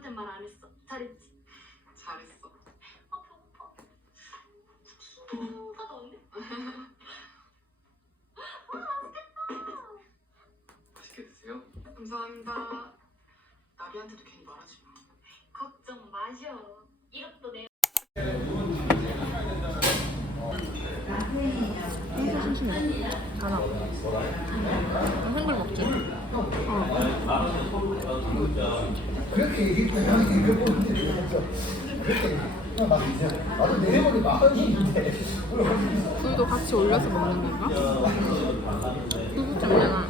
엄마한테 말 안 했어. 잘했지. 잘했어. 아 배고파. 국수가 나오네. 맛있게 드세요. 감사합니다. 나비한테도 괜히 말하지 마. 걱정 마셔. 이것도 내. 한글 먹지? 그렇게 얘기했다 형이 그 보면 되면서 그렇게 아, 맞지 나도 내려보니 마흔인데 굴도 같이 올려서 먹는 건가? 굴국장이잖아.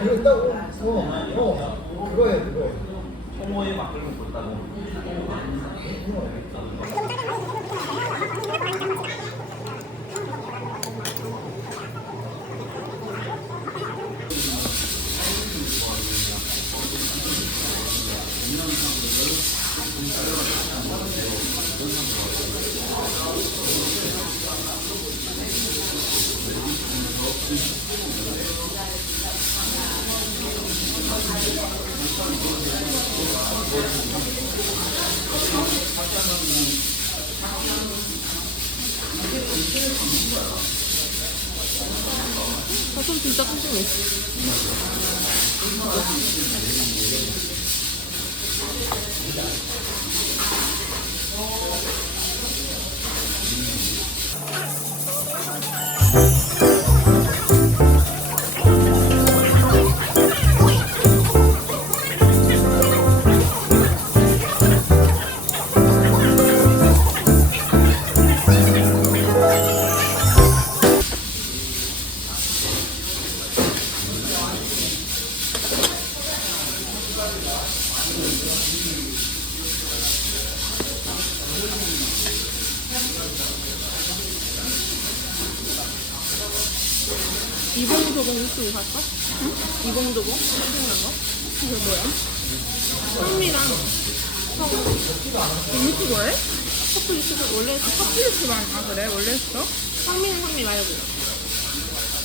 그랬다고? 어 어 그거 해 그거 저 손 진짜 심심해. 이봉도봉 유튜브 봤어? 응? 이봉도봉? 생각난 거? 그게 뭐야? 성미랑 성 유튜버에? 커플 유튜브 원래 했어? 커플 유튜버 아니야? 그래? 원래 했어? 상미는 상미 말고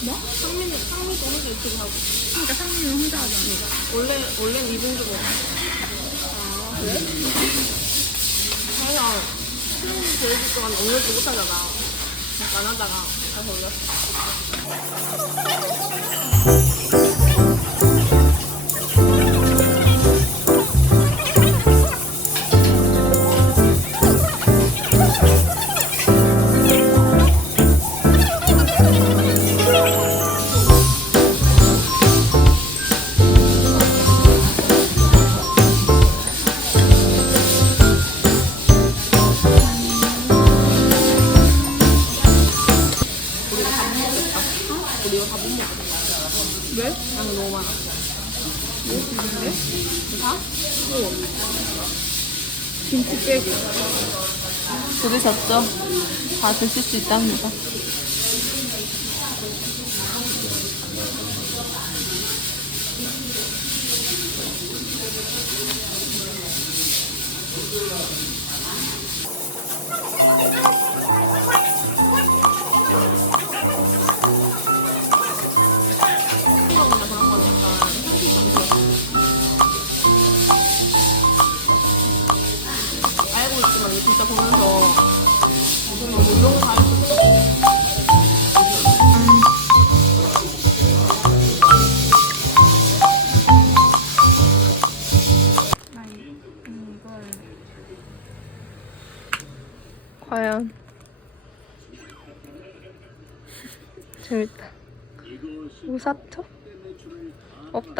뭐? 상미는 상미도 혼자 유튜브 하고 그러니까 상미는 혼자 하잖아 원래 원래는 이봉도봉 아 그래? 그래서 수능이 제일 동안 업로드 못하잖아 안 하다가 다시 다 드실 수 있답니다.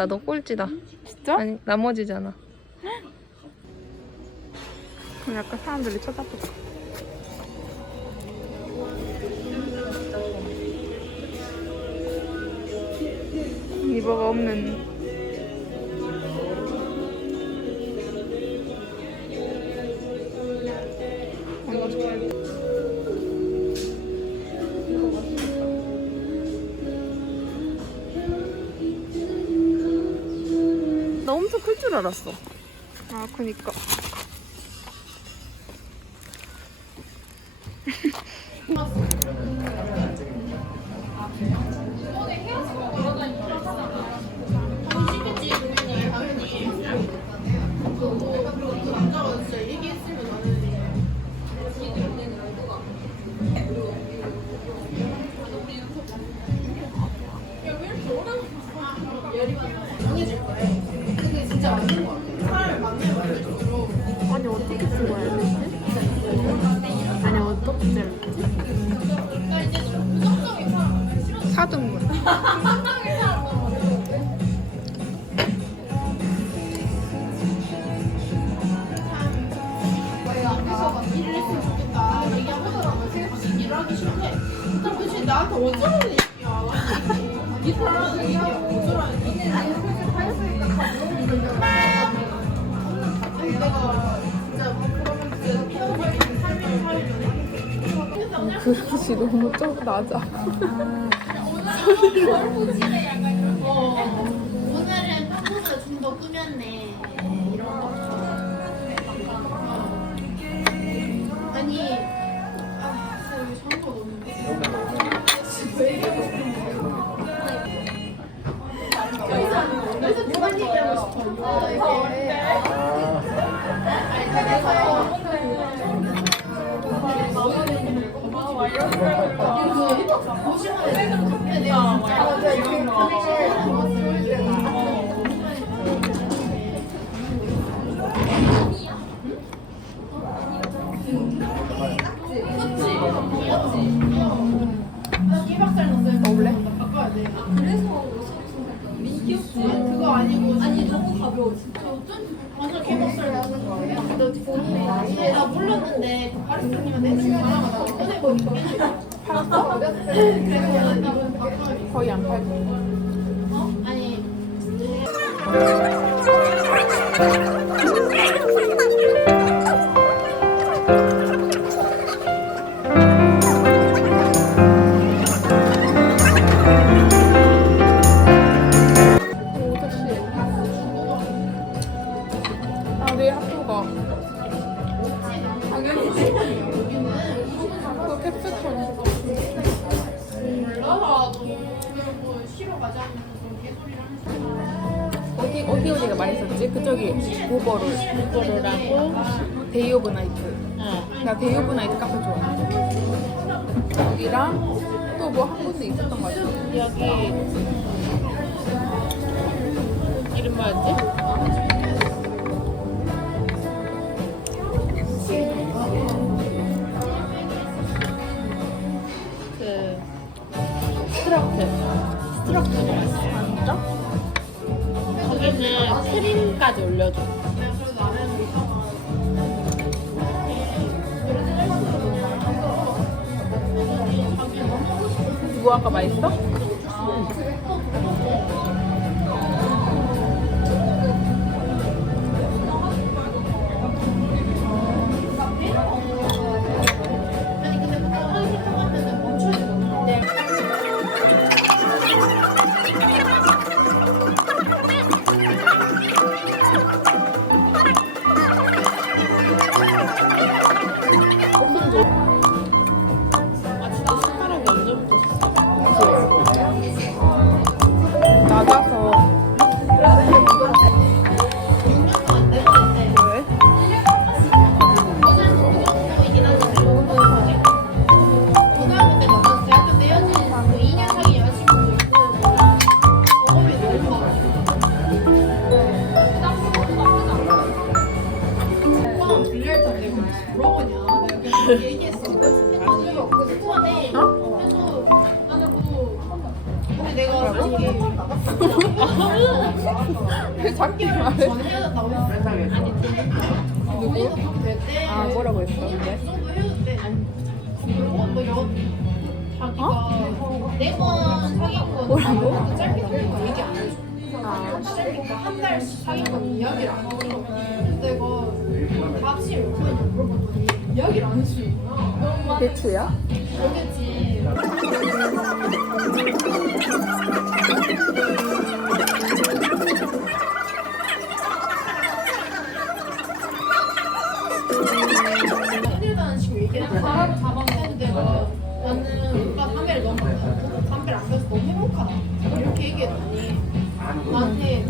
없다. 너 꼴찌다. 진짜? 아니 나머지잖아. 그럼 약간 사람들이 쳐다보고. 리버가 없는 줄 알았어. 아, 그니까. 정해질 거예요. 진짜 맞는 것 같아요. 사람을 만나는 것들로. 아니 어떻게 들어야 되지? 아니 어떻게 들어야 되지? 사둔 거. 너무 좀 낮아. 어, 오늘은 평소보다 좀더 꾸몄네. 이런 거. 가벼워 진짜. 완전 개박살 나는 거예요. 너 본인이 나 몰랐는데 그 바리스타님한테 지금 팔았어? 그래서. 거의 안 팔고. 어? 아니 어디가 맛있었지? 그쪽이 오버롤. 오버롤하고 데이 오브 나이트. 나 데이 오브 나이트 카페 좋아해. 여기랑 또 뭐 한 군데 있었던 것 같아. 여기 이름 뭐였지? 그 스트럭트. 스트럭트 크림까지 올려줘. 이상하 무화과 맛있어? 물어보냐? 내가 그냥 얘기했어. 했더니 스코어네. 그래서 나는 뭐 근데 내가 솔직히 왜 자기 말해? 전 헤어졌다 고 했어. 아니 누구? 될때 아 뭐라고 했어? 이 근데? 정도 해도 돼. 그리고 뭐 여, 자기가 네번 사귄 거 뭐라고? 짧게 짧게 거 얘기 안 해줘. 아 짧게 한달 사귄 건 이야기를 안 해줘. 그래서 내가 다 합치면 몇 번이냐 물어봤더니 이야기를 안 담배를 안 피워서 너무 행복하다 이렇게 얘기했더니 나한테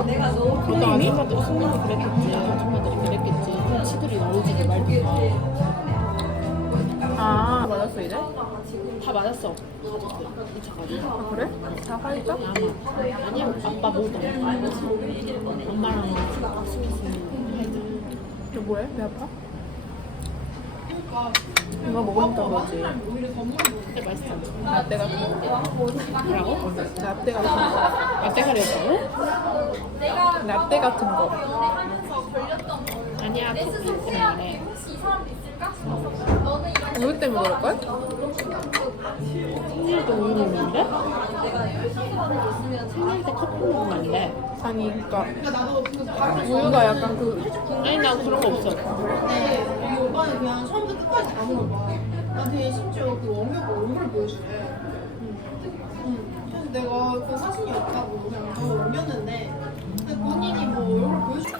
누가? 그러니까 아줌마들 승민이 그랬겠지. 아줌마들이 그랬겠지. 그럼 치들이 나오지도 말든가. 아, 맞았어, 이래? 다 맞았어. 가족들. 2차 가족. 아, 그래? 다 화이자? 아마. 아니야, 아빠 모두. 엄마랑 너 뭐해? 배 아파? 이거 먹으니까 그러지. 해 맛있잖아. 라떼 같은 거. 뭐라고? 라떼 같은 거. 라떼 가려고? 라떼 같은 거. 아니야, 커피 때문에. 우유 때문에 그럴걸? 생일도 우유 먹는데? 생일 때 커피 먹으면 안 돼. 아니, 그니까. 우유가 약간 그, 아니, 나 그런 거 없어. 근데 이 오빠는 그냥 처음부터 끝까지 다 물어봐. 나한테 심지어 그 원명 얼굴을 보여주래. 응. 그래서 내가 그 사진이 없다고 그냥 저 옮겼는데 근데 본인이 뭐 얼굴을 보여주.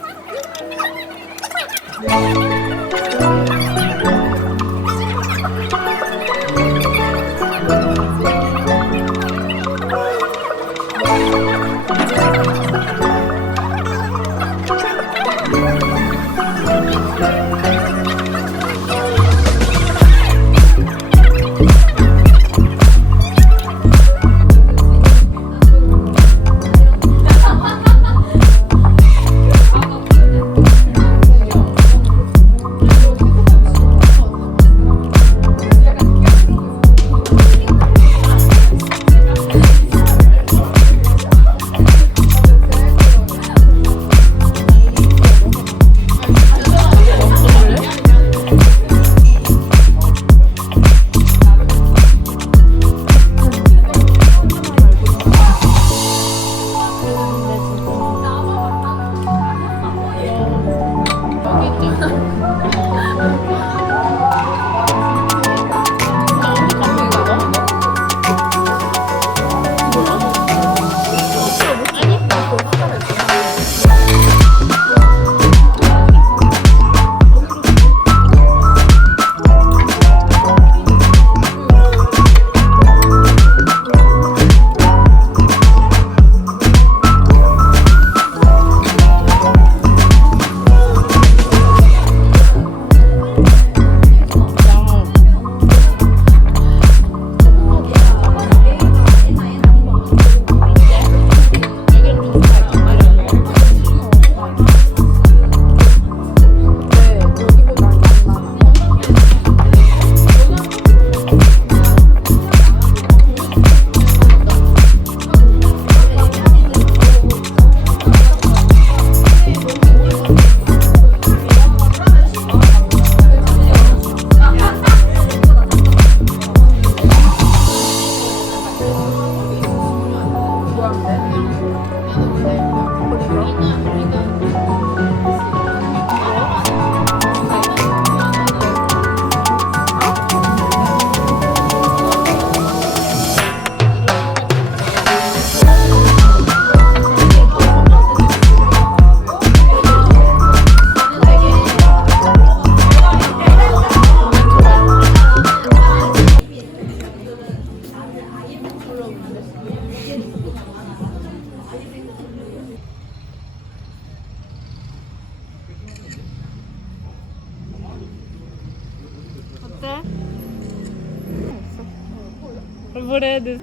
브레드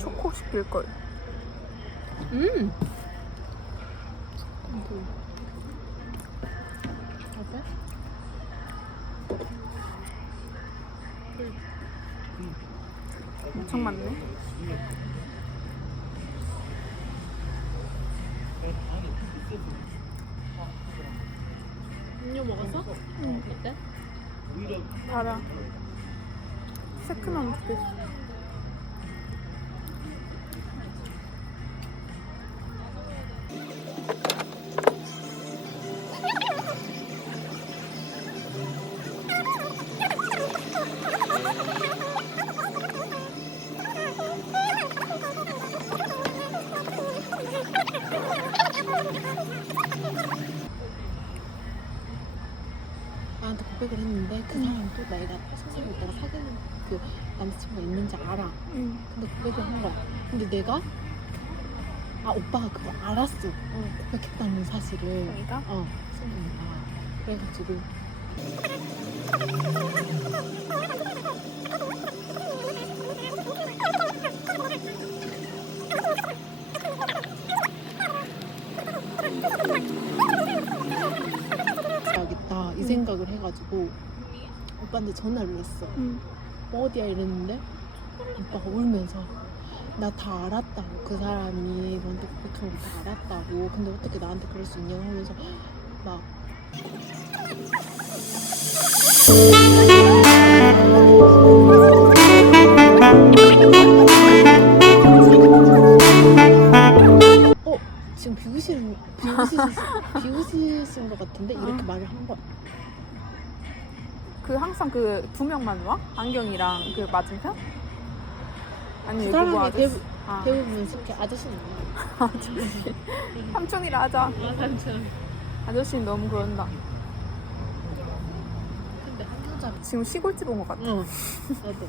초코 시킬걸. 엄청 많네. 음료 먹었어? 응. 어때? 달아. 듯. 나한 알아. 응. 근데 고백을 한 거야. 근데 내가 아 오빠가 그걸 알았어. 고백했다는 사실을. 내가? 어, 성민이가. 그래가지고 가야겠다 이 생각을 해가지고 오빠한테 전화를 했어. 응. 뭐 어디야 이랬는데 오빠가 울면서 나 다 알았다고 그 사람이 너한테 거다 알았다고 근데 어떻게 나한테 그럴 수 있냐고 하면서 막 어 지금 비웃으신 비웃으신 비웃으신 것 같은데 이렇게 아. 말을 한 거야. 그 항상 그 두 명만 와? 안경이랑 그 맞은편? 아니 그 여기 뭐 사람이 아저씨 대부, 아. 대부분 숙해 아저씨는 아니야. 아저씨 삼촌이라 하자 삼촌. 아저씨는 너무 그런다 근데 한 여자. 지금 시골집 온 것 같아 응. 나도.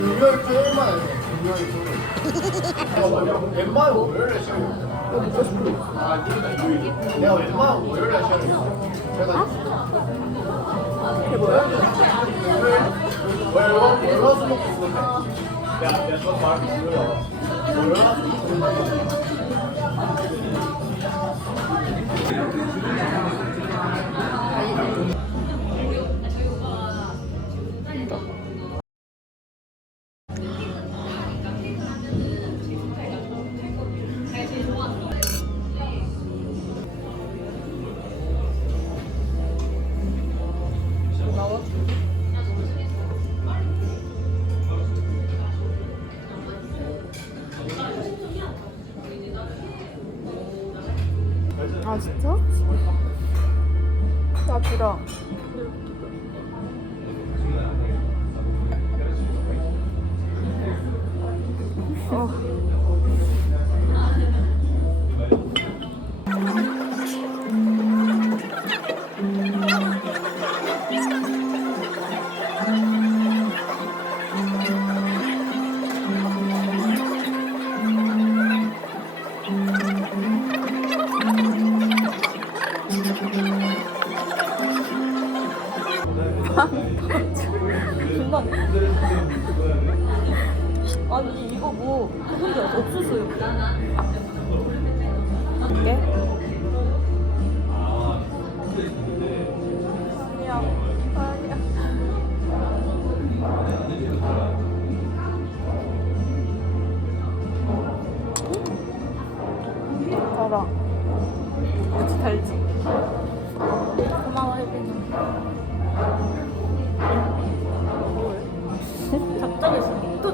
일요일 토요일만 해. 일요일 토요일. 웬만하면 월요일에 쉬어요. 내가 웬만하면 월요일에 쉬어요. 제가 그게 뭐야? 월화 월화 수목 수목해. 야, 야, 저 말이 뭐야? 월화 수목 아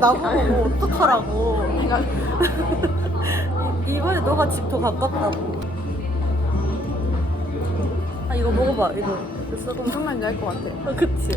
나보고 뭐 어떡하라고. 이번에 너가 집 더 가깝다고. 아 이거 먹어봐 이거. 무슨 말인지 알것 같아. 아 그치.